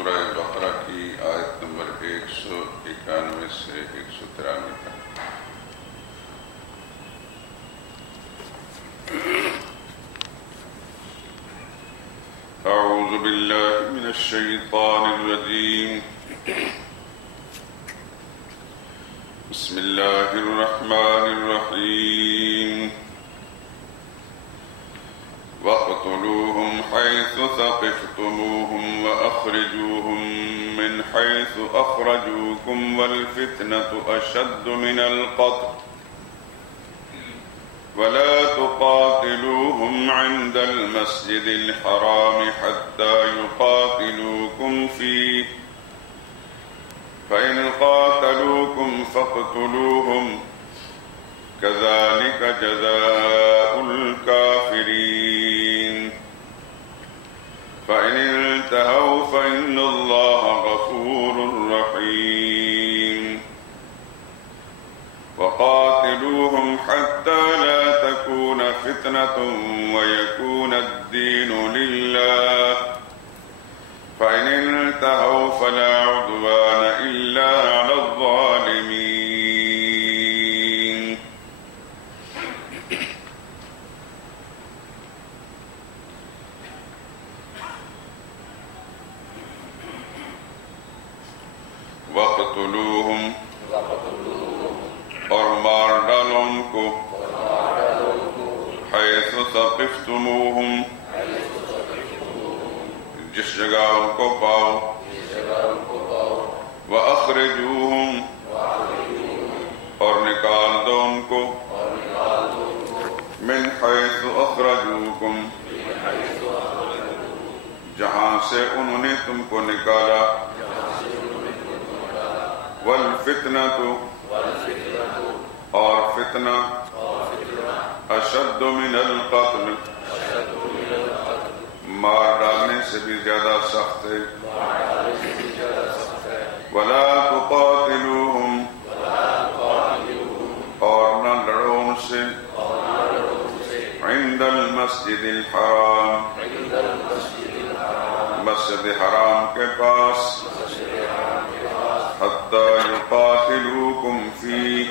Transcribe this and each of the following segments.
سورہ بقرہ کی آیت نمبر 191 سے 193 تک۔ اعوذ باللہ من الشیطان الرجیم، بسم اللہ الرحمن الرحیم، وَاقْتُلُوهُمْ حَيْثُ ثَقِفْتُمُوهُمْ وَأَخْرِجُوهُمْ مِنْ حَيْثُ أَخْرَجُوكُمْ وَالْفِتْنَةُ أَشَدُّ مِنَ الْقَتْلِ وَلَا تُقَاتِلُوهُمْ عِنْدَ الْمَسْجِدِ الْحَرَامِ حَتَّى يُقَاتِلُوكُمْ فِيهِ فَإِنْ قَاتَلُوكُمْ فَاقْتُلُوهُمْ كَذَلِكَ جَزَاءُ الْكَافِرِينَ فَإِنِ انْتَهَوْا فَإِنَّ اللَّهَ غَفُورٌ رَحِيمٌ وَقَاتِلُوهُمْ حَتَّى لَا تَكُونَ فِتْنَةٌ وَيَكُونَ الدِّينُ لِلَّهِ فَإِنِ انْتَهَوْا فَلَا عُدْوَانَ إِلَّا عَلَى الظَّالِمِينَ وَاقْتُلُوهُمْ اور مار ڈالو ان کو، حیث ثقفتموہم جس جگہ ان کو پاؤ، وَأَخْرِجُوهُمْ اور نکال دو ان کو، مِنْ حَيْثُ أَخْرَجُوكُمْ جہاں سے انہوں نے تم کو نکالا، وَالْفِتْنَةُ اور فتنہ، اشد من القتل مار ڈالنے سے بھی زیادہ سخت ہے، وَلَا تُقَاتِلُوهُمْ اور نہ لڑو ان سے، عند المسجد الحرام مسجد حرام کے پاس، حتی یقاتلوکم فیہ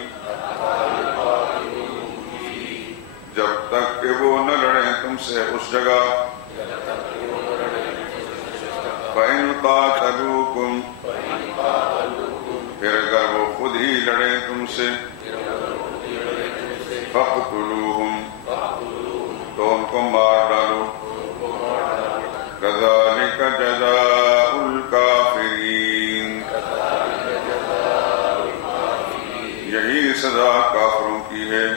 جب تک کہ وہ نہ لڑیں تم سے اس جگہ، فَإِنْ قَاتَلُوكُمْ پھر اگر وہ خود ہی لڑیں تم سے، فَاقْتُلُوهُمْ تو ان کو مار ڈالو، كَذَلِكَ جَزَاءُ الْكَافِرِينَ یہی سزا کافروں کی ہے،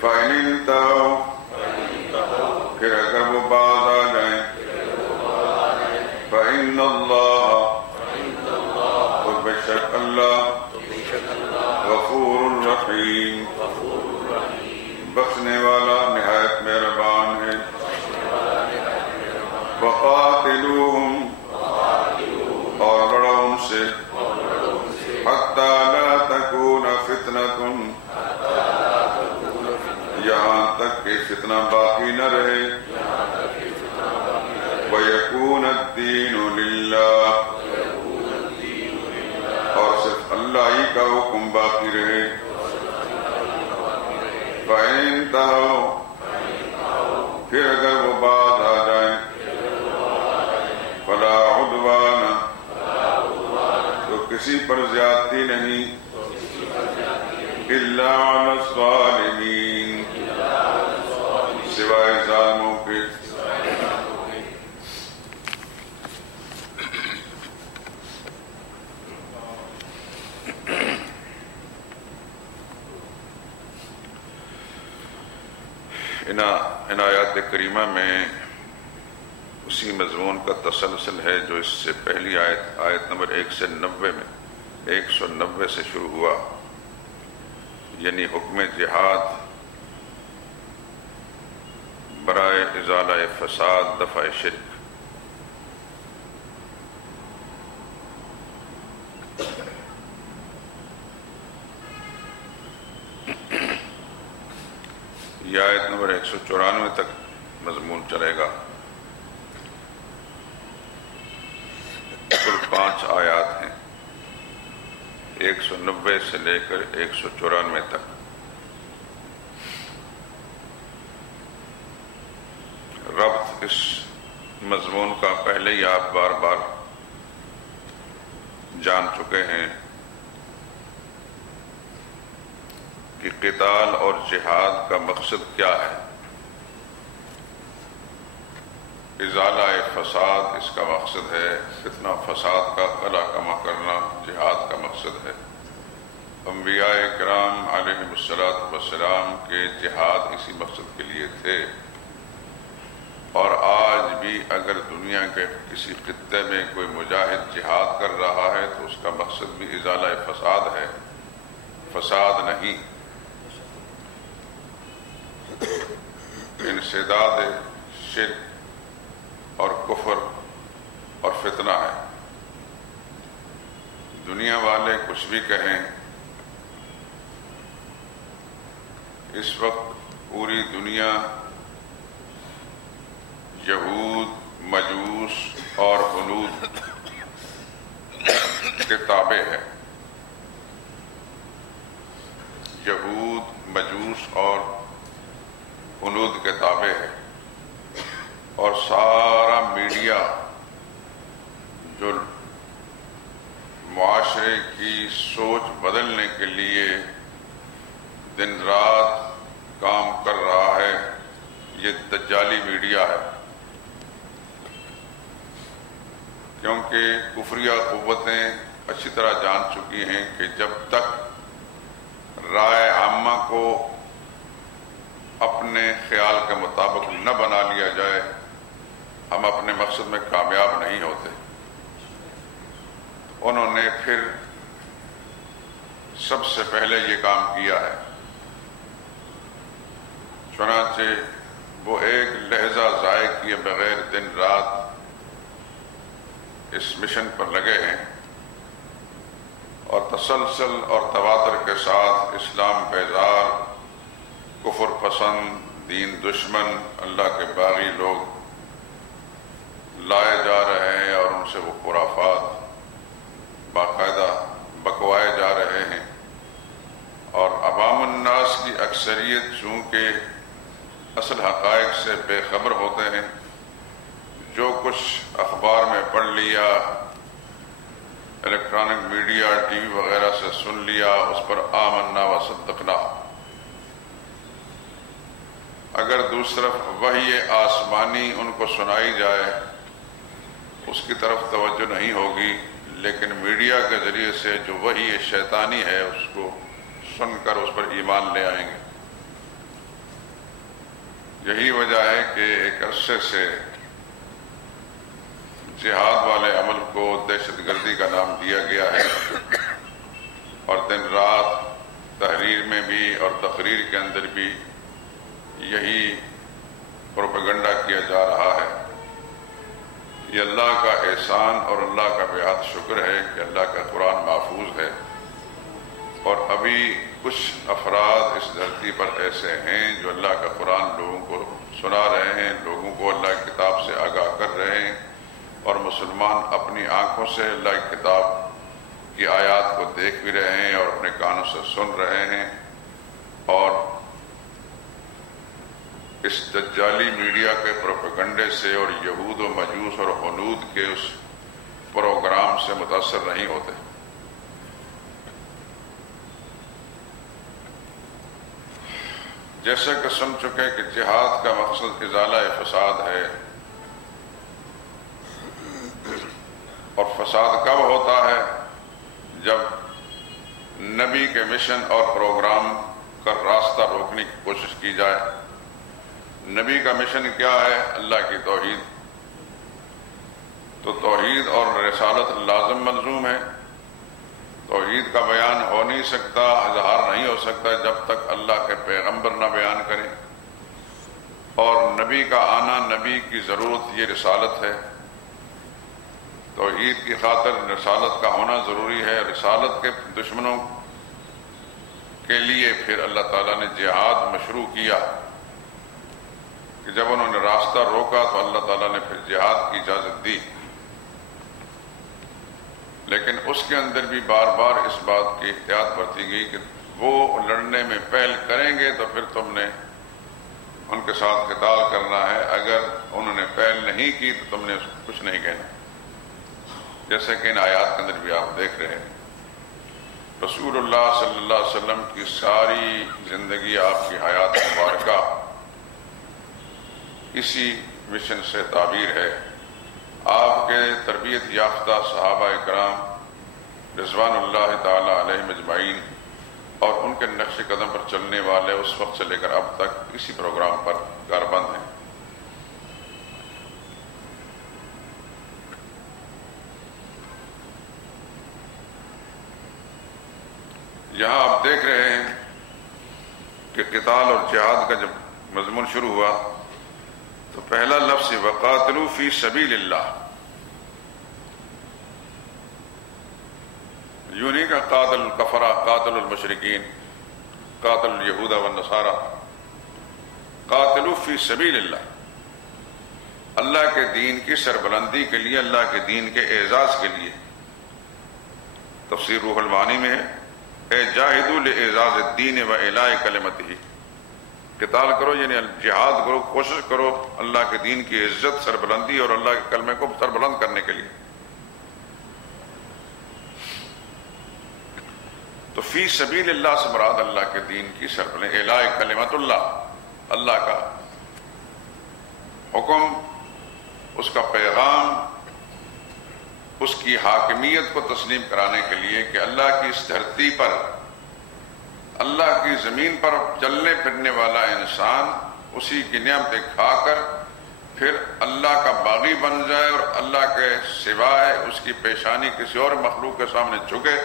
فَإِنِ انْتَهَوْا پھر اگر وہ باز آ جائیں، فَإِنَّ اللَّهَ تو بے شک اللہ، غفور الرحیم بخشنے والا نہایت مہربان ہے، وَقَاتِلُوهُمْ اور لڑو ان سے، حَتَّى لَا تَكُونَ فِتْنَةٌ یہاں تک کہ فتنہ باقی نہ رہے، وَيَكُونَ الدِّينُ لِلَّهِ اور صرف اللہ ہی کا حکم باقی رہے، فَإِنِ انْتَهَوْا پھر اگر وہ باز آ جائیں، فَلَا عُدْوَانَ تو کسی پر زیادتی نہیں، إِلَّا عَلَى الظَّالِمِينَ سوائے ظالموں کے۔ ان آیات کریمہ میں اسی مضمون کا تسلسل ہے جو اس سے پہلی آیت نمبر 190 سے شروع ہوا، یعنی حکم جہاد برائے ازالہ فساد، دفع شرک۔ یہ آیت نمبر 194 تک مضمون چلے گا۔ 5 آیات ہیں، 190 سے لے کر 194 تک۔ ربط اس مضمون کا پہلے ہی آپ بار بار جان چکے ہیں کہ قتال اور جہاد کا مقصد کیا ہے۔ ازالہ فساد اس کا مقصد ہے، فتنہ فساد کا خلا کما کرنا جہاد کا مقصد ہے۔ انبیاء کرام علیہم الصلاۃ والسلام کے جہاد اسی مقصد کے لیے تھے، اور آج بھی اگر دنیا کے کسی خطے میں کوئی مجاہد جہاد کر رہا ہے تو اس کا مقصد بھی ازالہ فساد ہے، فساد نہیں، انسداد شرک اور کفر اور فتنہ ہے۔ دنیا والے کچھ بھی کہیں، اس وقت پوری دنیا یہود، مجوس اور ہنود کے تابع ہے۔ یہود، مجوس اور ہنود کے تابع ہے، اور سارا میڈیا جو معاشرے کی سوچ بدلنے کے لیے دن رات کام کر رہا ہے، یہ دجالی میڈیا ہے، کیونکہ کفریہ قوتیں اچھی طرح جان چکی ہیں کہ جب تک رائے عامہ کو اپنے خیال کے مطابق نہ بنا لیا جائے، ہم اپنے مقصد میں کامیاب نہیں ہوتے۔ انہوں نے پھر سب سے پہلے یہ کام کیا ہے، چنانچہ وہ ایک لہجہ ضائع کیے بغیر دن رات اس مشن پر لگے ہیں، اور تسلسل اور تواتر کے ساتھ اسلام بیزار، کفر پسند، دین دشمن، اللہ کے باغی لوگ لائے جا رہے ہیں، اور ان سے وہ خرافات باقاعدہ بکوائے جا رہے ہیں، اور عوام الناس کی اکثریت چونکہ اصل حقائق سے بے خبر ہوتے ہیں، جو کچھ اخبار میں پڑھ لیا، الیکٹرانک میڈیا، ٹی وی وغیرہ سے سن لیا، اس پر آمنا و صدقنا۔ اگر دوسری طرف وحی آسمانی ان کو سنائی جائے، اس کی طرف توجہ نہیں ہوگی، لیکن میڈیا کے ذریعے سے جو وحی شیطانی ہے اس کو سن کر اس پر ایمان لے آئیں گے۔ یہی وجہ ہے کہ ایک عرصے سے جہاد والے عمل کو دہشت گردی کا نام دیا گیا ہے، اور دن رات تحریر میں بھی اور تقریر کے اندر بھی یہی پروپیگنڈا کیا جا رہا ہے۔ یہ اللہ کا احسان اور اللہ کا بے حد شکر ہے کہ اللہ کا قرآن محفوظ ہے، اور ابھی کچھ افراد اس دھرتی پر ایسے ہیں جو اللہ کا قرآن لوگوں کو سنا رہے ہیں، لوگوں کو اللہ کی کتاب سے آگاہ کر رہے ہیں، اور مسلمان اپنی آنکھوں سے اللہ کی کتاب کی آیات کو دیکھ بھی رہے ہیں اور اپنے کانوں سے سن رہے ہیں، اور اس دجالی میڈیا کے پروپیگنڈے سے اور یہود و مجوس اور ہنود کے اس پروگرام سے متاثر نہیں ہوتے۔ جیسے کہ سن چکے کہ جہاد کا مقصد ازالہ فساد ہے، اور فساد کب ہوتا ہے؟ جب نبی کے مشن اور پروگرام کا راستہ روکنے کی کوشش کی جائے۔ نبی کا مشن کیا ہے؟ اللہ کی توحید، تو توحید اور رسالت لازم ملزوم ہے۔ توحید کا بیان ہو نہیں سکتا، اظہار نہیں ہو سکتا جب تک اللہ کے پیغمبر نہ بیان کریں، اور نبی کا آنا، نبی کی ضرورت، یہ رسالت ہے۔ توحید کی خاطر رسالت کا ہونا ضروری ہے۔ رسالت کے دشمنوں کے لیے پھر اللہ تعالیٰ نے جہاد مشروع کیا، کہ جب انہوں نے راستہ روکا تو اللہ تعالیٰ نے پھر جہاد کی اجازت دی۔ لیکن اس کے اندر بھی بار بار اس بات کی احتیاط برتی گئی کہ وہ لڑنے میں پہل کریں گے تو پھر تم نے ان کے ساتھ قتال کرنا ہے، اگر انہوں نے پہل نہیں کی تو تم نے کچھ نہیں کہنا، جیسے کہ ان آیات کے اندر بھی آپ دیکھ رہے ہیں۔ رسول اللہ صلی اللہ علیہ وسلم کی ساری زندگی، آپ کی حیات مبارکہ اسی مشن سے تعبیر ہے۔ آپ کے تربیت یافتہ صحابہ کرام رضوان اللہ تعالی علیہم اجمعین اور ان کے نقش قدم پر چلنے والے اس وقت سے لے کر اب تک اسی پروگرام پر کاربند ہیں۔ یہاں آپ دیکھ رہے ہیں کہ قتال اور جہاد کا جب مضمون شروع ہوا تو پہلا لفظ وقاتلوا فی سبیل اللہ، یوں نہیں کہ قاتل الکفرہ، قاتل المشرکین، قاتل الیہود والنصارى، قاتلوا فی سبیل اللہ، اللہ کے دین کی سربلندی کے لیے، اللہ کے دین کے اعزاز کے لیے۔ تفسیر روح المعانی میں ہے اے جاہدوا لاعزاز الدین و اعلاء کلمتہ، قتال کرو یعنی جہاد کرو، کوشش کرو اللہ کے دین کی عزت، سربلندی اور اللہ کے کلمے کو سربلند کرنے کے لیے۔ تو فی سبیل اللہ سے مراد اللہ کے دین کی سربلندی، اعلاء کلمت اللہ، اللہ کا حکم، اس کا پیغام، اس کی حاکمیت کو تسلیم کرانے کے لیے کہ اللہ کی اس دھرتی پر، اللہ کی زمین پر چلنے پھرنے والا انسان اسی کی نعمتیں کھا کر پھر اللہ کا باغی بن جائے اور اللہ کے سوائے اس کی پیشانی کسی اور مخلوق کے سامنے جھکے،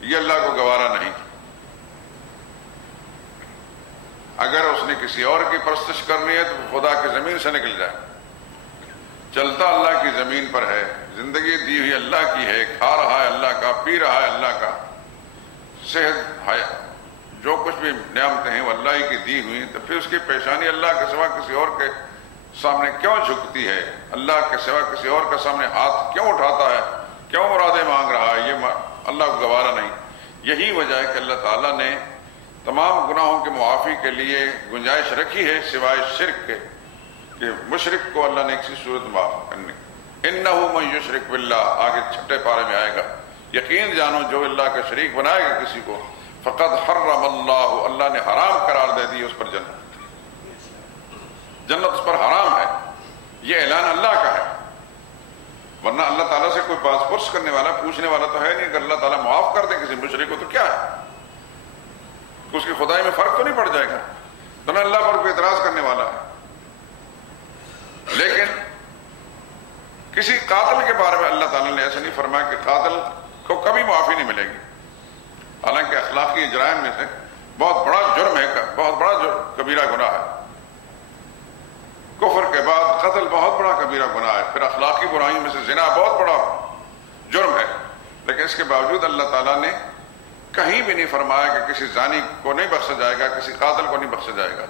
یہ اللہ کو گوارا نہیں۔ اگر اس نے کسی اور کی پرستش کرنی ہے تو خدا کی زمین سے نکل جائے، چلتا اللہ کی زمین پر ہے، زندگی دی ہوئی اللہ کی ہے، کھا رہا ہے اللہ کا، پی رہا ہے اللہ کا، صحت ہے، جو کچھ بھی نعمتیں ہیں وہ اللہ ہی کی دی ہوئی، تو پھر اس کی پیشانی اللہ کے سوا کسی اور کے سامنے کیوں جھکتی ہے؟ اللہ کے سوا کسی اور کے سامنے ہاتھ کیوں اٹھاتا ہے؟ کیوں مرادیں مانگ رہا ہے؟ یہ اللہ کو گوارا نہیں۔ یہی وجہ ہے کہ اللہ تعالیٰ نے تمام گناہوں کے معافی کے لیے گنجائش رکھی ہے سوائے شرک کے، کہ مشرک کو اللہ نے کسی صورت معاف کرنے، انہ من یشرک باللہ، آگے چھٹے پارے میں آئے گا، یقین جانو جو اللہ کا شریک بنائے گا کسی کو، فقد حرم اللہ، اللہ نے حرام قرار دے دی اس پر جنت، جنت اس پر حرام ہے۔ یہ اعلان اللہ کا ہے، ورنہ اللہ تعالیٰ سے کوئی باز پرس کرنے والا، پوچھنے والا تو ہے نہیں۔ اگر اللہ تعالیٰ معاف کر دے کسی مشرک کو تو کیا ہے، اس کی خدائی میں فرق تو نہیں پڑ جائے گا، تو نہ اللہ پر کوئی اعتراض کرنے والا ہے۔ لیکن کسی قاتل کے بارے میں اللہ تعالیٰ نے ایسا نہیں فرمایا کہ قاتل کو کبھی معافی نہیں ملے گی، حالانکہ اخلاقی جرائم میں سے بہت بڑا جرم ہے، بہت بڑا کبیرہ گناہ ہے، کفر کے بعد قتل بہت بڑا کبیرہ گناہ ہے، پھر اخلاقی برائیوں میں سے زنا بہت بڑا جرم ہے، لیکن اس کے باوجود اللہ تعالیٰ نے کہیں بھی نہیں فرمایا کہ کسی زانی کو نہیں بخشا جائے گا، کسی قاتل کو نہیں بخشا جائے گا،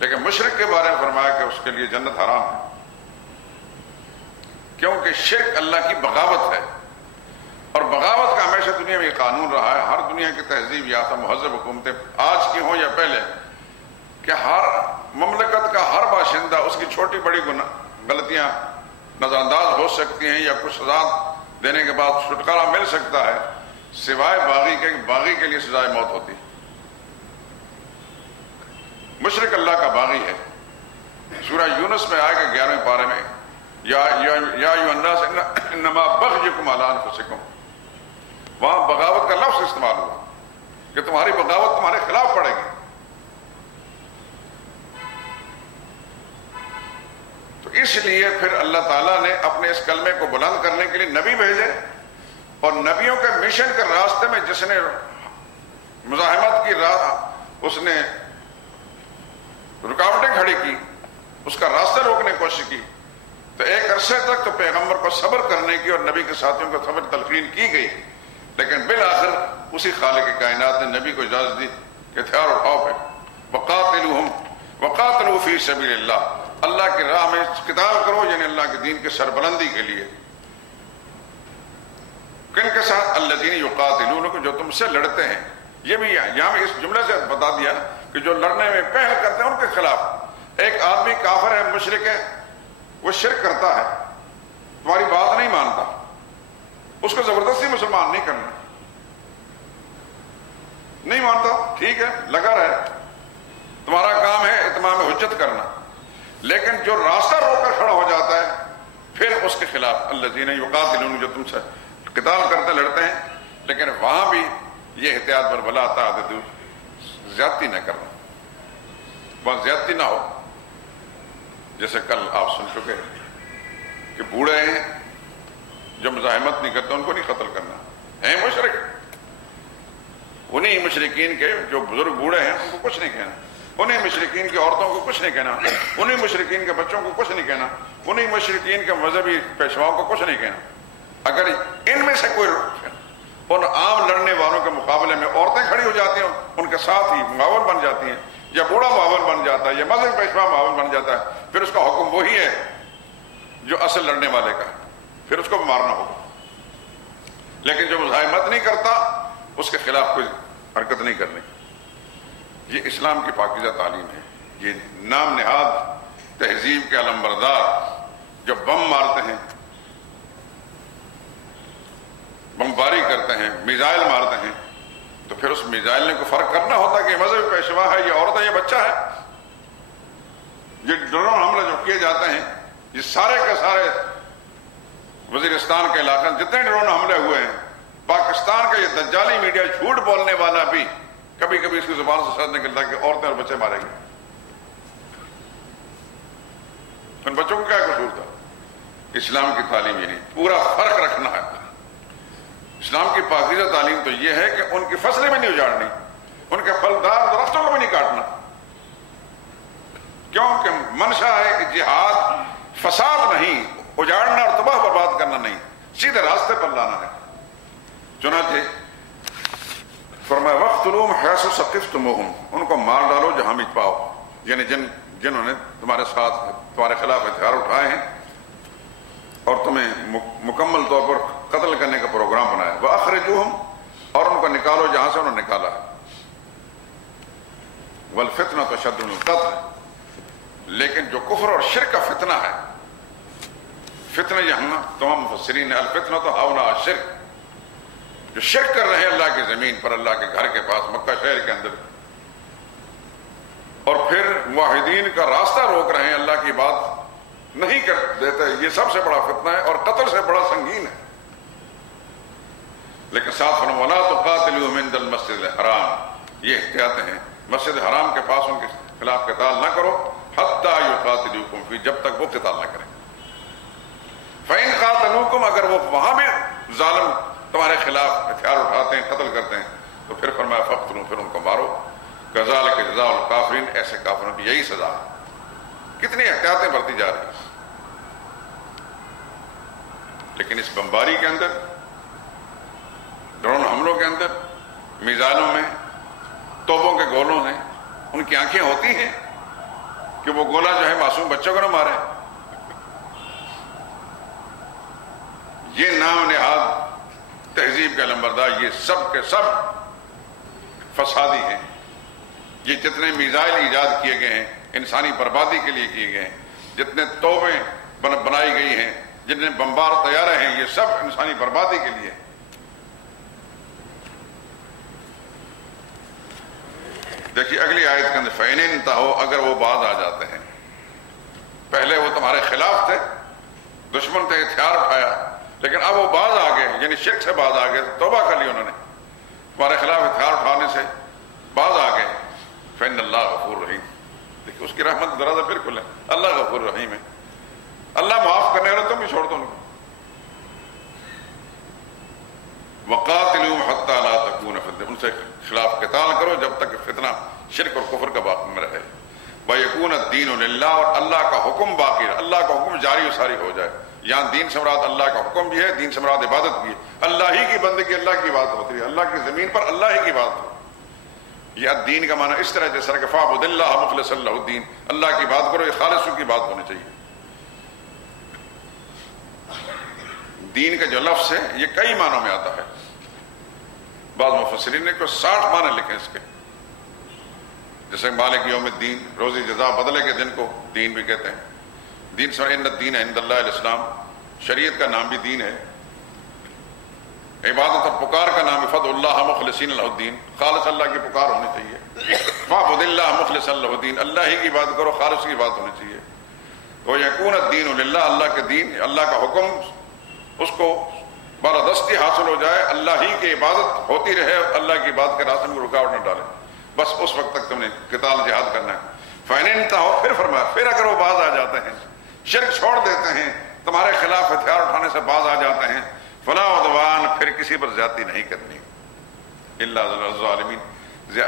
لیکن مشرک کے بارے میں فرمایا کہ اس کے لیے جنت حرام ہے، کیونکہ شرک اللہ کی بغاوت ہے، اور بغاوت کا ہمیشہ دنیا میں یہ قانون رہا ہے، ہر دنیا کی تہذیب یافتہ مہذب حکومتیں آج کی ہوں یا پہلے، کہ ہر مملکت کا ہر باشندہ اس کی چھوٹی بڑی غلطیاں نظر انداز ہو سکتی ہیں یا کچھ سزا دینے کے بعد چھٹکارا مل سکتا ہے، سوائے باغی کے، باغی کے لیے سزائے موت ہوتی۔ مشرک اللہ کا باغی ہے، سورہ یونس میں آئے گا 11ویں پارے میں، یا ایھا الناس انما بغیکم علی انفسکم، وہاں بغاوت کا لفظ استعمال ہوا کہ تمہاری بغاوت تمہارے خلاف پڑے گی۔ تو اس لیے پھر اللہ تعالیٰ نے اپنے اس کلمے کو بلند کرنے کے لیے نبی بھیجے، اور نبیوں کے مشن کے راستے میں جس نے مزاحمت کی راہ، اس نے رکاوٹیں کھڑی کی، اس کا راستہ روکنے کی کوشش کی، تو ایک عرصے تک تو پیغمبر کو صبر کرنے کی اور نبی کے ساتھیوں کو صبر تلقین کی گئی، لیکن بالآخر اسی خالق کائنات نے نبی کو اجازت دی کہ ہتھیار اٹھاؤ پہ، وقاتلوا فی سبیل اللہ، اللہ کی راہ میں قتال کرو، یعنی اللہ کے دین کی سربلندی کے لیے۔ کن کے ساتھ؟ الذین یقاتلونکم، جو تم سے لڑتے ہیں. یہ بھی یہاں اس جملے سے بتا دیا کہ جو لڑنے میں پہل کرتے ہیں ان کے خلاف. ایک آدمی کافر ہے، مشرک ہے، وہ شرک کرتا ہے، تمہاری بات نہیں مانتا، اس کو زبردستی مسلمان نہیں کرنا. نہیں مانتا، ٹھیک ہے، لگا رہے، تمہارا کام ہے اتمام حجت کرنا. لیکن جو راستہ روک کر کھڑا ہو جاتا ہے پھر اس کے خلاف الذین یقاتلون، جو تم سے قتال کرتے لڑتے ہیں. لیکن وہاں بھی یہ احتیاط پر ولا تعتدوا، زیادتی نہ کرنا، بس زیادتی نہ ہو. جیسے کل آپ سن چکے کہ بوڑھے ہیں جو مزاحمت نہیں کرتے ان کو نہیں قتل کرنا، ہیں مشرک. انہی مشرکین کے جو بزرگ بوڑھے ہیں ان کو کچھ نہیں کہنا، انہی مشرکین کی عورتوں کو کچھ نہیں کہنا، انہی مشرکین کے بچوں کو کچھ نہیں کہنا، انہی مشرکین کے مذہبی پیشواؤں کو کچھ نہیں کہنا. اگر ان میں سے کوئی ان عام لڑنے والوں کے مقابلے میں عورتیں کھڑی ہو جاتی ہیں، ان کے ساتھ ہی معاون بن جاتی ہیں، یا بوڑھا معاون بن جاتا ہے، یا مذہبی پیشوا معاون بن جاتا ہے، پھر اس کا حکم وہی ہے جو اصل لڑنے والے کا ہے، پھر اس کو بھی مارنا ہوگا. لیکن جو مزاحمت نہیں کرتا اس کے خلاف کوئی حرکت نہیں کرنی. یہ اسلام کی پاکیزہ تعلیم ہے. یہ نام نہاد تہذیب کے علمبردار جو بم مارتے ہیں، بمباری کرتے ہیں، میزائل مارتے ہیں، تو پھر اس میزائل نے کو فرق کرنا ہوتا کہ یہ مذہبی پیشوا ہے، یہ عورت ہے، یہ بچہ ہے. یہ ڈرون حملے جو کیے جاتے ہیں، یہ سارے کے سارے وزیرستان کے علاقے جتنے ڈرون حملے ہوئے ہیں، پاکستان کا یہ دجالی میڈیا جھوٹ بولنے والا بھی کبھی کبھی اس کی زبان سے شاید نکلتا ہے کہ عورتیں اور بچے مارے گئے. ان بچوں کو کیا قصور تھا؟ اسلام کی تعلیم یہ نہیں، پورا فرق رکھنا ہے. اسلام کی پاکیزہ تعلیم تو یہ ہے کہ ان کی فصلیں بھی نہیں اجاڑنی، ان کے پھلدار درختوں کو بھی نہیں کاٹنا. کیونکہ منشا ہے جہاد فساد نہیں، اجاڑنا اور تباہ برباد کرنا نہیں، سیدھے راستے پر لانا ہے. چنانچہ فرمایا وَاقْتُلُوهُمْ حَيْثُ ثَقِفْتُمُوهُمْ، ان کو مار ڈالو جہاں بھی پاؤ. یعنی جنہوں نے تمہارے ساتھ تمہارے خلاف ہتھیار اٹھائے ہیں اور تمہیں مکمل طور پر قتل کرنے کا پروگرام بنایا. وَأَخْرِجُوهُمْ، اور ان کو نکالو جہاں سے انہوں نے نکالا ہے. وَالْفِتْنَةُ أَشَدُّ مِنَ الْقَتْلِ، لیکن جو کفر اور شرک کا فتنہ ہے، فتنہ یہاں تمام مفسرین نے الفتنة هاؤنا الشرک، جو شرک کر رہے ہیں اللہ کی زمین پر، اللہ کے گھر کے پاس، مکہ شہر کے اندر، اور پھر موحدین کا راستہ روک رہے ہیں، اللہ کی بات نہیں کر دیتے، یہ سب سے بڑا فتنہ ہے اور قتل سے بڑا سنگین ہے. لیکن ساتھ فرمایا وَلَا تُقَاتِلُوهُمْ عِنْدَ الْمَسْجِدِ الْحَرَامِ، یہ احتیاطیں ہیں، مسجد حرام کے پاس ان کے خلاف قتال نہ کرو حَتَّى يُقَاتِلُوكُمْ فِيهِ، جب تک وہ قتال نہ کریں. فَإِنْ قَاتَلُوكُمْ، اگر وہ وہاں بھی ظالم تمہارے خلاف ہتھیار اٹھاتے ہیں، قتل کرتے ہیں، تو پھر فرمایا فَاقْتُلُوهُمْ، پھر ان کو مارو. كَذَلِكَ جَزَاءُ الْكَافِرِينَ، ایسے کافروں کی یہی سزا ہے. کتنی احتیاطیں برتی جا رہی ہیں. لیکن اس بمباری کے اندر، ڈرون حملوں کے اندر، میزائلوں میں، توپوں کے گولوں میں ان کی آنکھیں ہوتی ہیں کہ وہ گولہ جو ہے معصوم بچوں کو نہ مارے. یہ نام نہاد تہذیب کے علمبردار یہ سب کے سب فسادی ہیں. یہ جتنے میزائل ایجاد کیے گئے ہیں انسانی بربادی کے لیے کیے گئے ہیں، جتنے توپیں بنائی گئی ہیں، جتنے بمبار طیارے ہیں، یہ سب انسانی بربادی کے لیے. دیکھیے اگلی آیت کے اندر فَإِنِ انْتَهُوا، اگر وہ باز آ جاتے ہیں. پہلے وہ تمہارے خلاف تھے، دشمن تھے، ہتھیار اٹھایا، لیکن اب وہ باز آ گئے، یعنی شرک سے باز آ گئے، توبہ کر لی انہوں نے، تمہارے خلاف ہتھیار اٹھانے سے باز آ گئے. فَإِنَّ اللَّهَ غَفُورٌ رَحِيمٌ، دیکھیے اس کی رحمت دروازہ بالکل ہے، اللہ غفور رحیم ہے، اللہ معاف کرنے والا، تم بھی چھوڑ دو ان کو. وَقَاتِلُوهُمْ حَتَّى لَا تَكُونَ فِتْنَةٌ، ان سے خلاف قتال کرو جب تک فتنہ شرک اور کفر کا باقی میں رہے. وَيَكُونَ الدِّينُ لِلَّهِ، اور اللہ کا حکم باقی رہے، اللہ کا حکم جاری و ساری ہو جائے. یہاں دین سے مراد اللہ کا حکم بھی ہے، دین سے مراد عبادت بھی ہے. اللہ ہی کی بندگی، اللہ کی عبادت ہوتی ہے، اللہ کی زمین پر اللہ ہی کی عبادت ہو. یہ دین کا معنی اس طرح جیسا کہ فَاعْبُدِ اللَّهَ مُخْلِصًا لَهُ الدِّينَ، اللہ کی بات کرو، یہ خالص کی بات ہونی چاہیے. دین کا جو لفظ ہے یہ کئی معنوں میں آتا ہے. بعض مفسرین نے کوئی 60 معنی لکھے اس کے، جیسے مالک یوم الدین، روزی جزا بدلے کے دن کو دین بھی کہتے ہیں. دین سے ان الدین عند اللہ الاسلام، شریعت کا نام بھی دین ہے. عبادت اور پکار کا نام فد اللہ مخلصین لہ الدین، خالص اللہ کی پکار ہونی چاہیے. فاعبد اللہ مخلصا لہ الدین، اللہ ہی کی عبادت کرو، خالص کی بات ہونی چاہیے. تو یکون الدین للہ، اللہ کے دین، اللہ کا حکم اس کو بالادستی حاصل ہو جائے، اللہ ہی کی عبادت ہوتی رہے، اللہ کی عبادت کے راستے میں رکاوٹ نہ ڈالے، بس اس وقت تک تم نے قتال جہاد کرنا ہے. فَإِنِ انتہوا، پھر فرمایا پھر اگر وہ باز آ جاتے ہیں، شرک چھوڑ دیتے ہیں، تمہارے خلاف ہتھیار اٹھانے سے باز آ جاتے ہیں، فلا عدوان، پھر کسی پر زیادتی نہیں کرنی، الا علی الظالمین،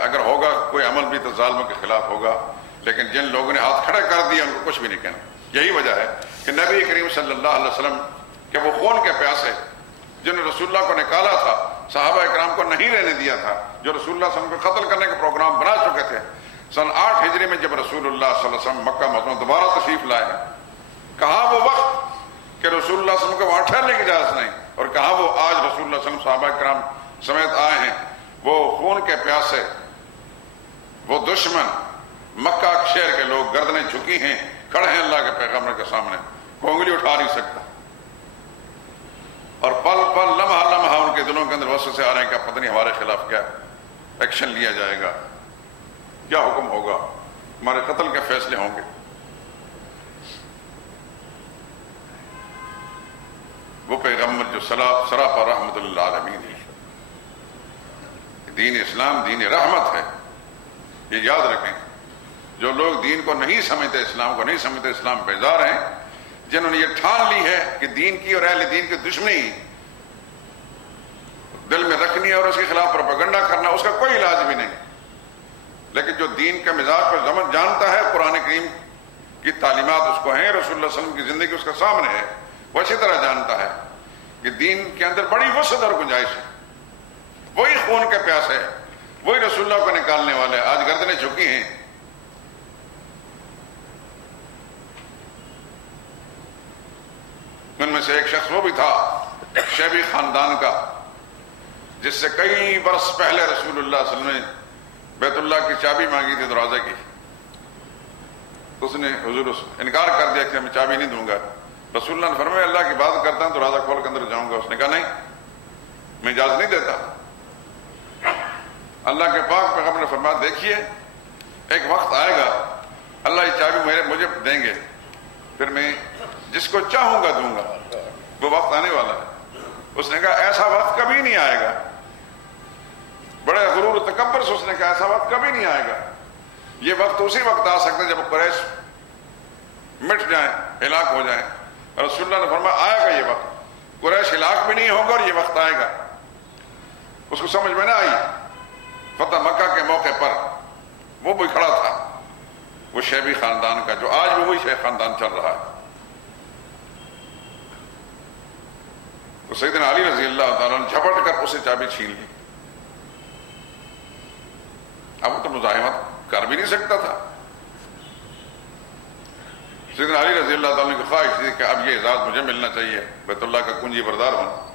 اگر ہوگا کوئی عمل بھی تو ظالموں کے خلاف ہوگا، لیکن جن لوگوں نے ہاتھ کھڑے کر دیا ان کو کچھ بھی نہیں کہنا. یہی وجہ ہے کہ نبی کریم صلی اللہ علیہ وسلم کہ وہ خون کے پیاسے جنہوں نے رسول اللہ کو نکالا تھا، صحابہ اکرام کو نہیں رہنے دیا تھا، جو رسول اللہ صلی اللہ علیہ وسلم کو قتل کرنے کا پروگرام بنا چکے تھے. سن 8 ہجری میں جب رسول اللہ صلی اللہ علیہ وسلم مکہ مکرمہ دوبارہ تشریف لائے ہیں، کہاں وہ وقت کہ رسول اللہ صلی اللہ علیہ وسلم کو وہاں ٹھہرنے کی اجازت نہیں، اور کہاں وہ آج رسول اللہ صلی اللہ علیہ وسلم صحابہ کرام سمیت آئے ہیں. وہ خون کے پیاسے، وہ دشمن، مکہ شہر کے لوگ گردنیں جھکی ہیں، کھڑے ہیں اللہ کے پیغمبر کے سامنے، کوئی انگلی اٹھا نہیں سکتا، اور پل پل لمحہ لمحہ ان کے دلوں کے اندر وسوسے آ رہے ہیں کہ پتہ نہیں ہمارے خلاف کیا ایکشن لیا جائے گا، کیا حکم ہوگا، ہمارے قتل کے فیصلے ہوں گے. وہ پیغمبر جو سراپا رحمت للعالمین ہے. دین اسلام دین رحمت ہے، یہ یاد رکھیں. جو لوگ دین کو نہیں سمجھتے، اسلام کو نہیں سمجھتے، اسلام بیزار ہیں، جنہوں نے یہ ٹھان لی ہے کہ دین کی اور اہل دین کی دشمنی دل میں رکھنی ہے اور اس کے خلاف پروپیگنڈا کرنا، اس کا کوئی علاج بھی نہیں. لیکن جو دین کا مزاج پر زمن جانتا ہے، قرآن کریم کی تعلیمات اس کو ہیں، رسول اللہ صلی اللہ علیہ وسلم کی زندگی اس کے سامنے ہے، وہ اچھی طرح جانتا ہے کہ دین کے اندر بڑی وسعت اور گنجائش ہے. وہی خون کے پیاسے ہے، وہی رسول اللہ کو نکالنے والے آج گردنیں جھکی ہیں. ان میں سے ایک شخص وہ بھی تھا شیبی خاندان کا، جس سے کئی برس پہلے رسول اللہ صلی اللہ علیہ وسلم نے بیت اللہ کی چابی مانگی تھی دروازے کی. اس نے حضور انکار کر دیا کہ میں چابی نہیں دوں گا. رسول اللہ نے فرمایا اللہ کی بات کرتا ہوں دروازہ کھول کے اندر جاؤں گا. اس نے کہا نہیں، میں اجازت نہیں دیتا. اللہ کے پاک پیغمبر نے فرمایا دیکھیے ایک وقت آئے گا اللہ یہ چابی مجھے دیں گے، پھر میں جس کو چاہوں گا دوں گا. وہ وقت آنے والا ہے. اس نے کہا ایسا وقت کبھی نہیں آئے گا. بڑے غرور و تکبر سے اس نے کہا ایسا وقت کبھی نہیں آئے گا. یہ وقت اسی وقت آ سکتا ہے جب قریش مٹ جائیں، ہلاک ہو جائیں. رسول اللہ نے فرمایا آئے گا یہ وقت، قریش ہلاک بھی نہیں ہوگا اور یہ وقت آئے گا. اس کو سمجھ میں نہ آئی. فتح مکہ کے موقع پر وہ بھی کھڑا تھا، وہ شیبی خاندان کا، جو آج بھی وہی شیخ خاندان چل رہا ہے. تو سیدنا علی رضی اللہ تعالیٰ نے جھپٹ کر اسے چابی چھین لی. اب وہ تو مزاحمت کر بھی نہیں سکتا تھا. سیدنا علی رضی اللہ تعالیٰ کی خواہش تھی کہ اب یہ اعزاز مجھے ملنا چاہیے، بیت اللہ کا کنجی بردار ہوں.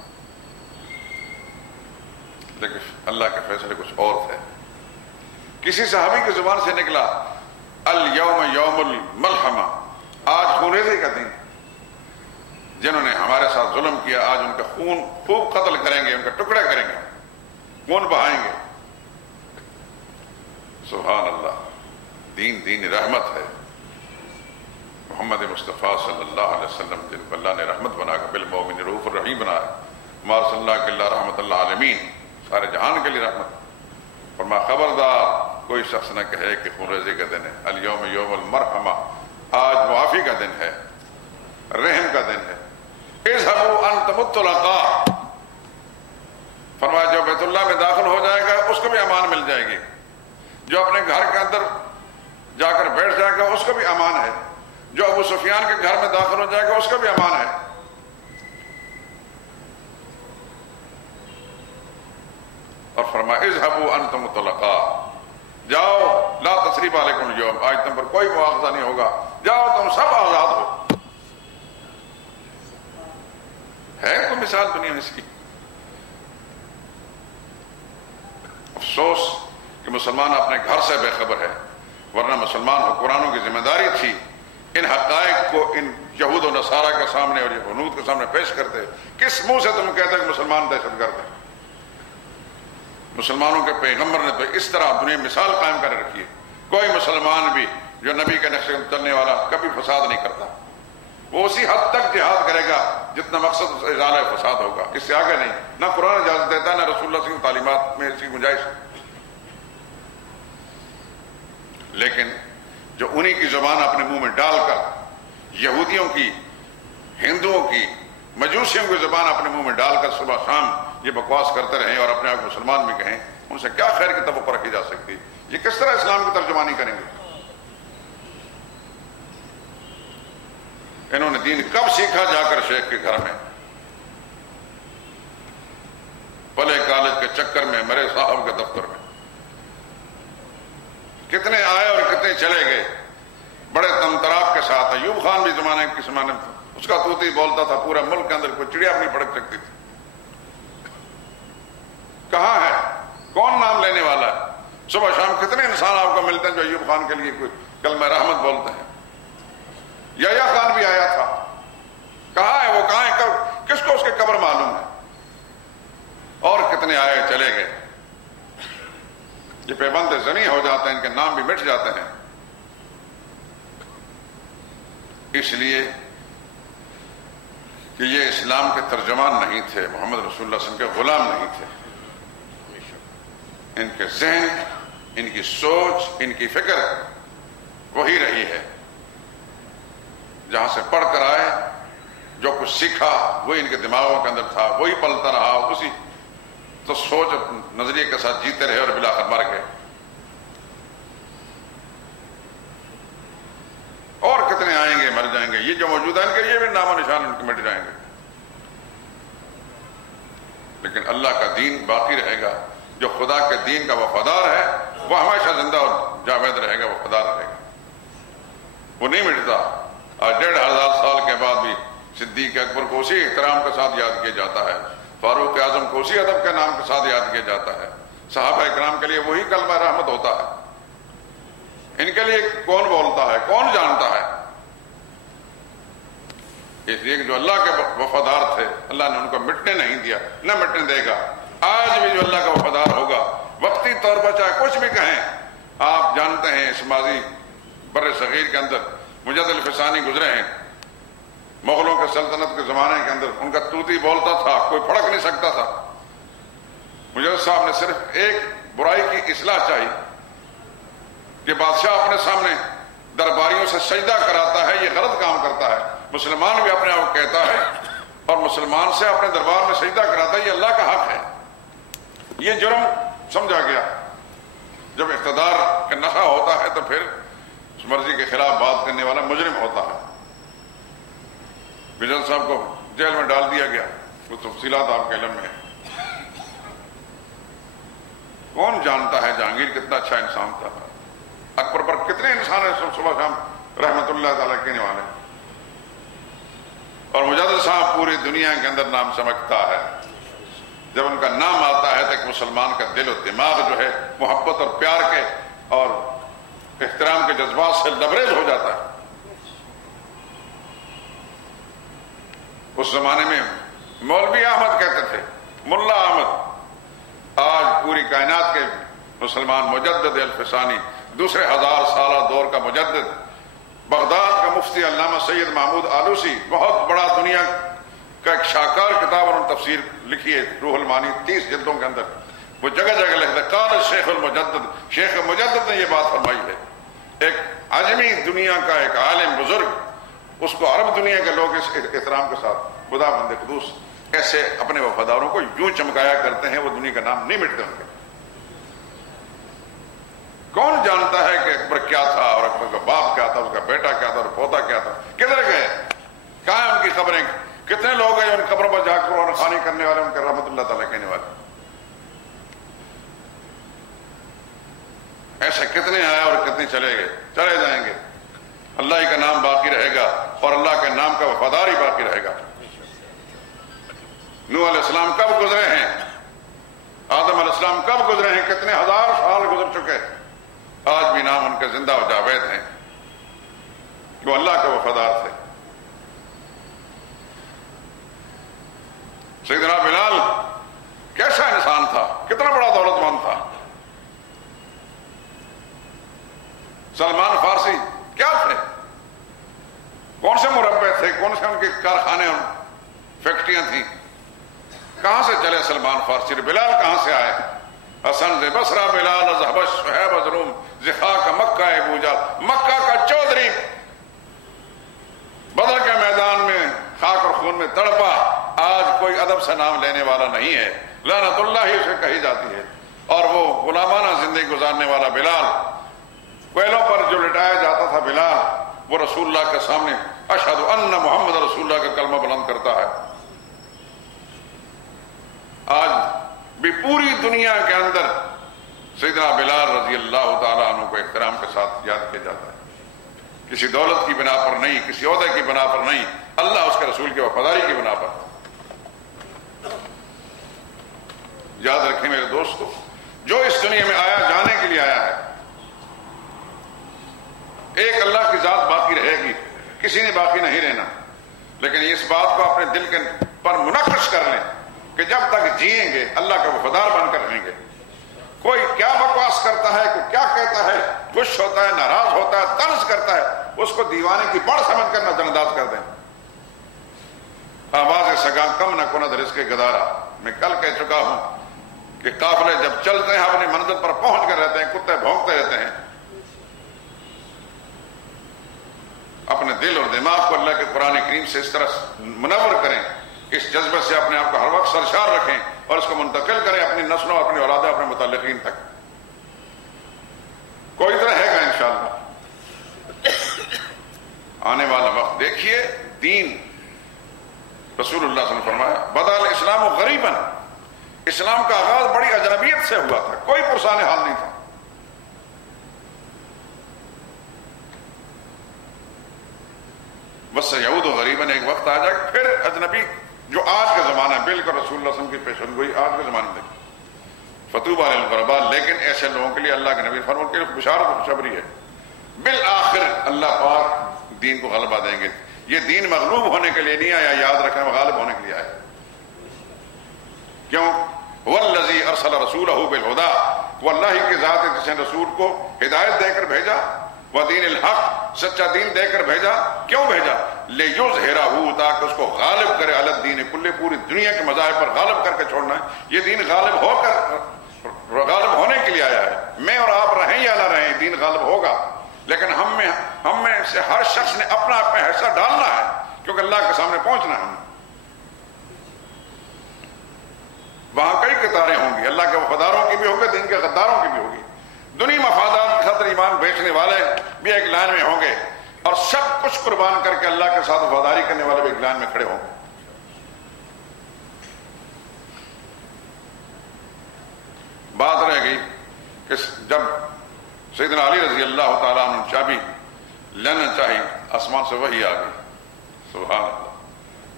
لیکن اللہ کے فیصلے کچھ اور تھے. کسی صحابی کی زبان سے نکلا الیوم یوم الملحمہ، آج خونریزی کا دن. جنہوں نے ہمارے ساتھ ظلم کیا آج ان کا خون خوب قتل کریں گے، ان کا ٹکڑے کریں گے، خون بہائیں گے. سبحان اللہ. دین دین رحمت ہے. محمد مصطفیٰ صلی اللہ علیہ وسلم جن کو اللہ نے رحمت بنا کر بالمومن رؤوف الرحیم بنایا. ما صلی اللہ کے اللہ رحمت اللہ عالمین، سارے جہان کے لیے رحمت. فرمایا خبردار کوئی شخص نہ کہے کہ خونریزی کا دن ہے. الیوم یوم المرحمہ، آج معافی کا دن ہے، رحم کا دن ہے. اذهبوا انتم الطلقاء، فرمایا جو بیت اللہ میں داخل ہو جائے گا اس کو بھی امان مل جائے گی، جو اپنے گھر کے اندر جا کر بیٹھ جائے گا اس کو بھی امان ہے، جو ابو سفیان کے گھر میں داخل ہو جائے گا اس کو بھی امان ہے. اور فرمایا اذهبوا انتم الطلقاء، جاؤ لا تثریب علیکم اليوم، آج تم پر کوئی مواخذہ نہیں ہوگا، جاؤ تم سب آزاد ہو. ہے کوئی مثال دنیا میں اس کی. افسوس کہ مسلمان اپنے گھر سے بے خبر ہے، ورنہ مسلمان حکمرانوں کی ذمہ داری تھی ان حقائق کو ان یہود و نصارہ کے سامنے اور یہ ہنود کے سامنے پیش کرتے. کس منہ سے تم کہتے کہ مسلمان دہشت گرد ہیں؟ مسلمانوں کے پیغمبر نے تو اس طرح دنیا مثال قائم کر رکھی ہے. کوئی مسلمان بھی جو نبی کے نقشے میں چلنے والا کبھی فساد نہیں کرتا. وہ اسی حد تک جہاد کرے گا جتنا مقصد ازالہ فساد ہوگا، اس سے آگے نہیں. نہ قرآن اجازت دیتا نہ رسول اللہ صلی اللہ علیہ وسلم تعلیمات میں ایسی گنجائش. لیکن جو انہی کی زبان اپنے منہ میں ڈال کر یہودیوں کی، ہندوؤں کی، مجوسیوں کی زبان اپنے منہ میں ڈال کر صبح شام یہ بکواس کرتے رہیں اور اپنے آپ مسلمان بھی کہیں، ان سے کیا خیر کی توقع رکھی جا سکتی؟ یہ کس طرح اسلام کی ترجمانی کریں گے؟ انہوں نے دین کب سیکھا؟ جا کر شیخ کے گھر میں، پلے کالج کے چکر میں، مرے صاحب کے دفتر میں. کتنے آئے اور کتنے چلے گئے بڑے تمتراک کے ساتھ. ایوب خان بھی زمانے کی زمانے میں اس کا طوطی بولتا تھا، پورے ملک کے اندر کوئی چڑیا بھی نہیں پھڑک سکتی تھی. کہاں ہے؟ کون نام لینے والا ہے؟ صبح شام کتنے انسان آپ کو ملتے ہیں جو ایوب خان کے لیے کوئی کلمہ رحمت بولتے ہیں. یحییٰ خان بھی آیا تھا، کہاں ہے وہ؟ کہاں ہے؟ کس کو اس کے قبر معلوم ہے؟ اور کتنے آئے چلے گئے. یہ پیبند زنی ہو جاتے ہیں، ان کے نام بھی مٹ جاتے ہیں. اس لیے کہ یہ اسلام کے ترجمان نہیں تھے، محمد رسول اللہ صلی اللہ علیہ وسلم کے غلام نہیں تھے. ان کے ذہن، ان کی سوچ، ان کی فکر وہی رہی ہے. جہاں سے پڑھ کر آئے، جو کچھ سیکھا وہی ان کے دماغوں کے اندر تھا، وہی پلتا رہا، اسی تو سوچ نظریے کے ساتھ جیتے رہے اور بلاخر مر گئے. اور کتنے آئیں گے، مر جائیں گے. یہ جو موجود ہے ان کے لیے بھی نام و نشان ان کے مٹ جائیں گے. لیکن اللہ کا دین باقی رہے گا. جو خدا کے دین کا وفادار ہے وہ ہمیشہ زندہ اور جاوید رہے گا، وفادار رہے گا، وہ نہیں مٹتا. آج 1500 سال کے بعد بھی صدیق اکبر کو اسی احترام کے ساتھ یاد کیا جاتا ہے، فاروق اعظم کو اسی ادب کے نام کے ساتھ یاد کیا جاتا ہے. صحابہ اکرام کے لیے وہی کلمہ رحمت ہوتا ہے. ان کے لیے کون بولتا ہے، کون جانتا ہے؟ اس لیے کہ جو اللہ کے وفادار تھے اللہ نے ان کو مٹنے نہیں دیا، نہ مٹنے دے گا. آج بھی جو اللہ کا وفادار ہوگا، وقتی طور پر چاہے کچھ بھی کہیں. آپ جانتے ہیں اس ماضی بر صغیر کے اندر مجد الفسانی گزرے ہیں. مغلوں کے سلطنت کے زمانے کے اندر ان کا طوطی بولتا تھا، کوئی پھڑک نہیں سکتا تھا. مجد صاحب نے صرف ایک برائی کی اصلاح چاہی کہ بادشاہ اپنے سامنے درباریوں سے سجدہ کراتا ہے، یہ غلط کام کرتا ہے. مسلمان بھی اپنے آپ کو کہتا ہے اور مسلمان سے اپنے دربار میں سجدہ کراتا ہے، یہ اللہ کا حق ہے. یہ جرم سمجھا گیا. جب اقتدار کا نشہ ہوتا ہے تو پھر اس مرضی کے خلاف بات کرنے والا مجرم ہوتا ہے. بجل صاحب کو جیل میں ڈال دیا گیا، وہ تفصیلات آپ کے علم میں ہے. کون جانتا ہے جہانگیر کتنا اچھا انسان تھا، اکبر پر کتنے انسان ہیں صبح شام رحمت اللہ تعالیٰ کہنے والے. اور مجدد صاحب پوری دنیا کے اندر نام چمکتا ہے. جب ان کا نام آتا ہے تو ایک مسلمان کا دل و دماغ جو ہے محبت اور پیار کے اور احترام کے جذبات سے لبریز ہو جاتا ہے. اس زمانے میں مولوی احمد کہتے تھے، ملا احمد. آج پوری کائنات کے مسلمان مجدد الفسانی، دوسرے 1000 سالہ دور کا مجدد، بغداد کا مفتی علامہ سید محمود آلوسی، بہت بڑا دنیا کا ایک شاہکار کتاب اور تفسیر لکھی ہے روح المعانی 30 جلدوں کے اندر. وہ جگہ جگہ لکھتا ہے قال شیخ المجدد، شیخ مجدد نے یہ بات فرمائی ہے. ایک عجمی دنیا کا ایک عالم بزرگ، اس کو عرب دنیا کے لوگ اس احترام کے ساتھ خدا بند قدوس ایسے اپنے وفاداروں کو یوں چمکایا کرتے ہیں، وہ دنیا کا نام نہیں مٹتے ان کے. کون جانتا ہے کہ اکبر کیا تھا اور اکبر کا باپ کیا تھا، اس کا بیٹا کیا تھا اور پوتا کیا تھا؟ کدھر گئے؟ کہاں ہیں ان کی قبریں؟ کتنے لوگ ہیں ان قبروں پر جا کر قرآن خوانی کرنے والے، ان کے رحمت اللہ تعالیٰ کہنے والے؟ ایسے کتنے آئے اور کتنے چلے گئے، چلے جائیں گے. اللہ ہی کا نام باقی رہے گا اور اللہ کے نام کا وفادار ہی باقی رہے گا. نوح علیہ السلام کب گزرے ہیں، آدم علیہ السلام کب گزرے ہیں، کتنے ہزار سال گزر چکے، آج بھی نام ان کے زندہ و جاوید ہیں کہ وہ اللہ کے وفادار تھے۔ سیدنا بلال کیسا انسان تھا، کتنا بڑا دولت مند تھا۔ سلمان فارسی کیا تھے، کون سے مربع تھے، کون سے ان کے کارخانے اور فیکٹریاں تھیں، کہاں سے چلے سلمان فارسی، بلال کہاں سے آئے؟ حسن ز بصرہ بلال از حبش صہیب از روم زخاک مکہ ابو جہل، مکہ کا چودھری بدر کے میدان میں خاک اور خون میں تڑپا، آج کوئی ادب سے نام لینے والا نہیں ہے، لعنت اللہ ہی اسے کہی جاتی ہے۔ اور وہ غلامانہ زندگی گزارنے والا بلال، کوئلوں پر جو لٹایا جاتا تھا بلال، وہ رسول اللہ کے سامنے اشہد ان محمد رسول اللہ کا کلمہ بلند کرتا ہے۔ آج بھی پوری دنیا کے اندر سیدنا بلال رضی اللہ تعالیٰ عنہ کو احترام کے ساتھ یاد کیا جاتا ہے، کسی دولت کی بنا پر نہیں، کسی عہدے کی بنا پر نہیں، اللہ اس کے رسول کی وفاداری کی بنا پر۔ یاد رکھیں میرے دوستو، جو اس دنیا میں آیا جانے کے لیے آیا ہے، ایک اللہ کی ذات باقی رہے گی، کسی نے باقی نہیں رہنا، لیکن اس بات کو اپنے دل کے پر منعکس کر لیں کہ جب تک جئیں گے اللہ کا وفادار بن کر رہیں گے۔ کوئی کیا بکواس کرتا ہے، کوئی کیا کہتا ہے، غصہ ہوتا ہے، ناراض ہوتا ہے، طنز کرتا ہے، اس کو دیوانے کی بڑھ سمجھ کر نظر انداز کر دیں۔ آواز سگا کم نہ کند رزق گدارا، میں کل کہہ چکا ہوں کہ قافلے جب چلتے ہیں اپنی منزل پر پہنچ کر رہتے ہیں، کتے بھونکتے رہتے ہیں، اپنے دل اور دماغ کو اللہ کے قرآن کریم سے اس طرح منور کریں، اس جذبے سے اپنے آپ کو ہر وقت سرشار رکھیں اور اس کو منتقل کریں اپنی نسلوں، اپنی اولادیں، اپنے متعلقین تک۔ کوئی طرح ہے گا انشاءاللہ آنے والا وقت۔ دیکھیے دین، رسول اللہ صلی اللہ علیہ وسلم نے فرمایا بدأ الاسلام غریباً، اسلام کا آغاز بڑی اجنبیت سے ہوا تھا، کوئی پرسان حال نہیں تھا۔ بس یعود غریباً، ایک وقت آ جائے پھر اجنبی جو آج کا زمانہ ہے، بالکل رسول اللہ صلی اللہ علیہ وسلم کی پیشن گوئی آج کے زمانے میں فتوبى للغرباء، لیکن ایسے لوگوں کے لیے اللہ کے نبی فرمان کے بشارت و خوشخبری ہے، بالآخر اللہ پاک دین کو غلبہ دیں گے۔ یہ دین مغلوب ہونے کے لیے نہیں آیا، یاد رکھنا، غالب ہونے کے لیے آیا۔ کیوں؟ والذی ارسل رسولہ بالہدی، وہ اللہ ہی کی ذات ہے جس نے رسول کو ہدایت دے کر بھیجا، ودین الحق، سچا دین دے کر بھیجا۔ کیوں بھیجا؟ لیظہرہ، تاکہ اس کو غالب کرے، علی الدین کلہ، پوری دنیا کے مذاہب پر غالب کر کے چھوڑنا ہے۔ یہ دین غالب ہو کر، غالب ہونے کے لیے آیا ہے۔ میں اور آپ رہیں یا نہ رہیں، دین غالب ہوگا، لیکن ہم میں سے ہر شخص نے اپنا اپنا حصہ ڈالنا ہے، کیونکہ اللہ کے سامنے پہنچنا ہے۔ وہاں کئی قطاریں ہوں گی، اللہ کے وفاداروں کی بھی ہوگی، دین کے غداروں کی بھی ہوگی۔ دنیا مفادات کی خاطر ایمان بیچنے والے بھی ایک لائن میں ہوں گے، اور سب کچھ قربان کر کے اللہ کے ساتھ وفاداری کرنے والے بھی ایک لائن میں کھڑے ہوں گے۔ بات رہ گئی کہ جب سیدنا علی رضی اللہ تعالیٰ عنہ چابی لینا چاہی، آسمان سے وحی آ گئی۔ سبحان اللہ،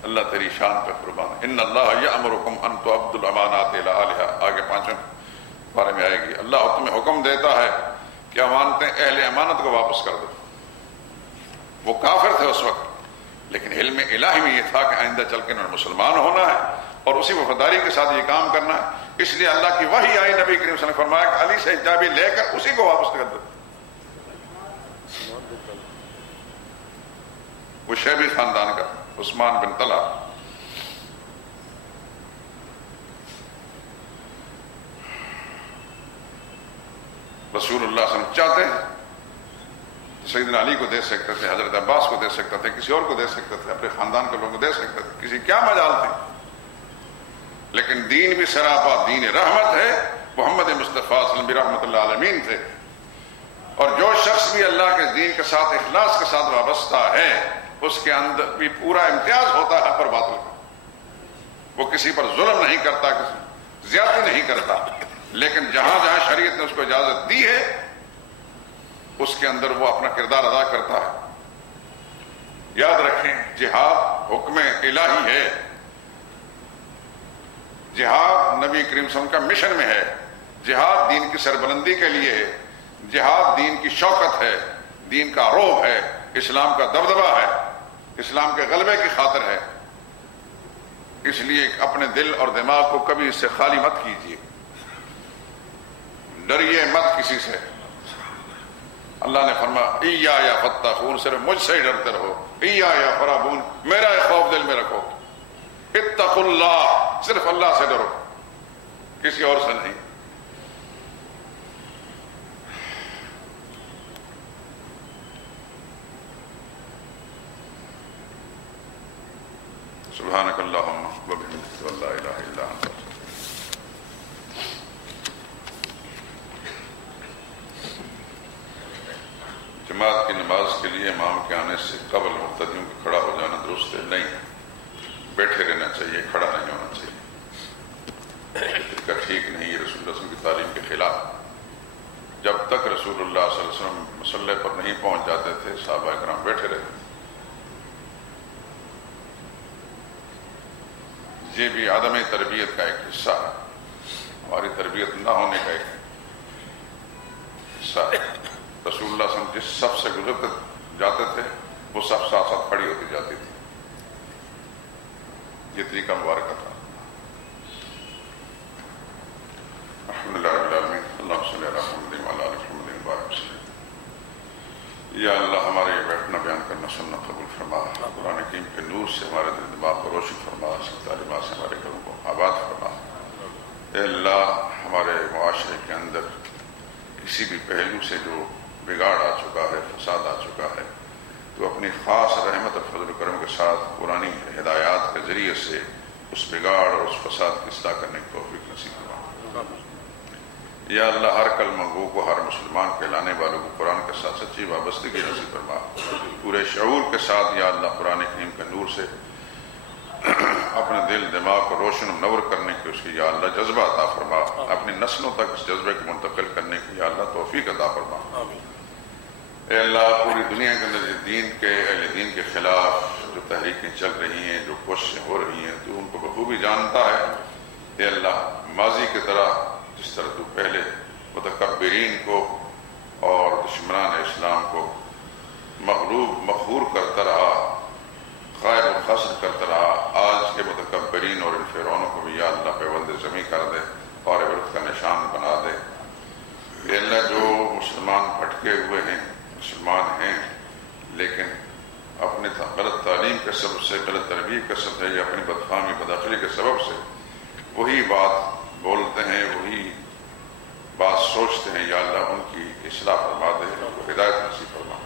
اللہ تیری شان پہ قربان ہے۔ ان اللہ یأمرکم ان تؤدوا الامانات الی اہلھا، آگے 5 بارے میں آئے گی۔ اللہ تمہیں حکم دیتا ہے کہ امانتیں اہل امانت کو واپس کر دو۔ وہ کافر تھے اس وقت، لیکن علم الہی میں یہ تھا کہ آئندہ چل کے انہوں نے مسلمان ہونا ہے اور اسی وفاداری کے ساتھ یہ کام کرنا ہے۔ اس لیے اللہ کی وحی آئی، نبی کریم صلی اللہ علیہ وسلم نے فرمایا کہ علی سے چابی لے کر اسی کو واپس کر دو۔ وہ شیبی خاندان کا عثمان بن طلحہ، رسول اللہ صلی اللہ علیہ وسلم چاہتے سیدنا علی کو دے سکتے تھے، حضرت عباس کو دے سکتے تھے، کسی اور کو دے سکتے تھے، اپنے خاندان کے لوگوں کو دے سکتے تھے، کسی کیا مجال تھے، لیکن دین بھی سراپا دین رحمت ہے۔ محمد مصطفیٰ صلی اللہ علیہ وسلم رحمت اللہ عالمین تھے، اور جو شخص بھی اللہ کے دین کے ساتھ اخلاص کے ساتھ وابستہ ہے، اس کے اندر بھی پورا امتیاز ہوتا ہے حق پر باطل کا۔ وہ کسی پر ظلم نہیں کرتا، کسی زیادتی نہیں کرتا، لیکن جہاں جہاں شریعت نے اس کو اجازت دی ہے اس کے اندر وہ اپنا کردار ادا کرتا ہے۔ یاد رکھیں، جہاد حکم الہی ہے، جہاد نبی کریم صلی اللہ علیہ وسلم کا مشن میں ہے، جہاد دین کی سربلندی کے لیے ہے، جہاد دین کی شوکت ہے، دین کا روب ہے، اسلام کا دبدبہ ہے، اسلام کے غلبے کی خاطر ہے۔ اس لیے اپنے دل اور دماغ کو کبھی اس سے خالی مت کیجیے، ڈریے مت کسی سے۔ اللہ نے فرمایا ایایا فتقون، صرف مجھ سے ہی ڈرتے رہو، ایایا فرحبون، میرا خوف دل میں رکھو، اتقوا اللہ، صرف اللہ سے ڈرو، کسی اور سے نہیں۔ سبحانک اللہم وبحمدک لا الہ الا انت۔ جماعت کی نماز کے لیے امام کے آنے سے قبل مقتدیوں کا کھڑا ہو جانا درست ہے؟ نہیں، بیٹھے رہنا چاہیے، کھڑا نہیں ہونا چاہیے۔ اس کا ٹھیک نہیں، یہ رسول اللہ صلی اللہ علیہ وسلم کی تعلیم کے خلاف۔ جب تک رسول اللہ صلی اللہ علیہ وسلم مصلی پر نہیں پہنچ جاتے تھے، صحابہ کرام بیٹھے رہتے تھے۔ یہ بھی عدم تربیت کا ایک حصہ ہے، ہماری تربیت نہ ہونے کا ایک حصہ ہے۔ رسول اللہ صلی اللہ علیہ وسلم جس صف سے گزرتے جاتے تھے وہ صف ساتھ ساتھ کھڑی ہوتی جاتی تھی۔ یہ طریقہ مبارکہ تھا۔ الحمدللہ رب العالمین، اللہم صلی علی محمد وعلی آل محمد وبارک وسلم۔ یا اللہ، ہمارے یہ بیٹھنا بیان کرنا سننا قبول فرما، قرآن کریم کے نور سے ہمارے دل دماغ کو روشن فرما، سب تعلیمات سے ہمارے گھروں کو آباد فرما۔ اے اللہ، ہمارے معاشرے کے اندر کسی بھی پہلو سے جو بگاڑ آ چکا ہے، فساد آ چکا ہے، تو اپنی خاص رحمت اور فضل و کرم کے ساتھ قرآنی ہدایات کے ذریعے سے اس بگاڑ اور اس فساد کی اصلاح کرنے کی توفیق نصیب فرما۔ یا اللہ، ہر کلمہ گو کو، ہر مسلمان کہلانے والوں کو قرآن کے ساتھ سچی وابستگی نصیب فرما۔ پورے شعور کے ساتھ یا اللہ قرآن کریم کے نور سے اپنے دل دماغ کو روشن و منور کرنے کی اس کی یا اللہ جذبہ عطا فرما، اپنی نسلوں تک اس جذبے کو منتقل کرنے کی یا اللہ توفیق عطا فرما۔ اے اللہ، پوری دنیا کے اندر دین کے اہل دین کے خلاف جو تحریکیں چل رہی ہیں، جو کوششیں ہو رہی ہیں، تو ان کو بخوبی جانتا ہے۔ اے اللہ، ماضی کی طرح جس طرح تو پہلے متکبرین کو اور دشمنان اسلام کو مغلوب مقہور کرتا رہا، خیر و خسر کرتا رہا، آج کے متکبرین اور ان فرعونوں کو بھی یا اللہ پیوند زمیں کر دے اور عبرت کا نشان بنا دے۔ اے اللہ، جو مسلمان بھٹکے ہوئے ہیں، مسلمان ہیں لیکن اپنے غلط تعلیم کے سبب سے، غلط تربیت کے سبب سے یا اپنی بدفہمی بدعقلی کے سبب سے وہی بات بولتے ہیں، وہی بات سوچتے ہیں، یا اللہ ان کی اصلاح فرما دے، ان کو ہدایت نصیب فرما۔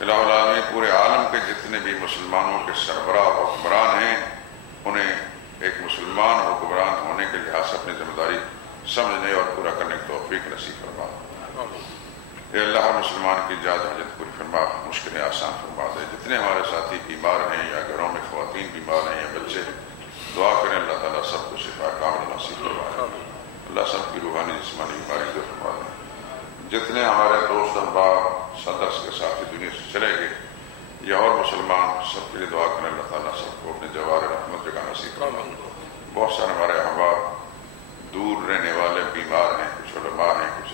الہ العالمین، پورے عالم کے جتنے بھی مسلمانوں کے سربراہ و حکمران ہیں، انہیں ایک مسلمان حکمران ہونے کے لحاظ سے اپنی ذمہ داری سمجھنے اور پورا کرنے کی توفیق نصیب فرما۔ اے اللہ، ہر مسلمان کی جاد حاجت پوری فرما، مشکلیں آسان فرما دے۔ جتنے ہمارے ساتھی بیمار ہیں یا گھروں میں خواتین بیمار ہیں یا بچے، دعا کریں اللہ تعالیٰ سب کو شفا کامل نصیب فرمائے، اللہ سب کی روحانی جسمانی بیماری دور فرما دے۔ جتنے ہمارے دوست احباب صدر کے ساتھی دنیا سے چلے گئے یا اور مسلمان، سب کے لیے دعا کریں اللہ تعالیٰ سب کو اپنے جوار رحمت جگہ نصیب فرما۔ بہت سارے ہمارے احباب دور رہنے والے بیمار ہیں، کچھ علماء ہیں، کچھ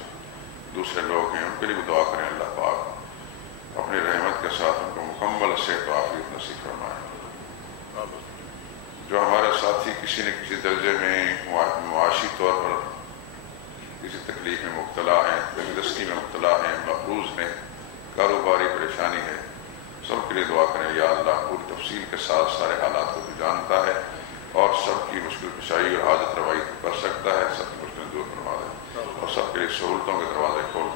دوسرے لوگ ہیں، ان کے لیے بھی دعا کریں اللہ پاک اپنی رحمت کے ساتھ ان کو مکمل صحت و عافیت نصیب فرمائے۔ جو ہمارے ساتھی کسی نہ کسی درجے میں معاشی طور پر کسی تکلیف میں مبتلا ہیں، تندرستی میں مبتلا ہیں، مقروض ہیں، کاروباری پریشانی ہے، سب کے لیے دعا کریں یا اللہ پوری تفصیل کے ساتھ سارے حالات کو بھی جانتا ہے اور سب کی مشکل کشائی اور حاجت روائی کر سکتا ہے، سب کی مشکلیں دور فرما دے اور سب کے لیے سہولتوں کے دروازے کھول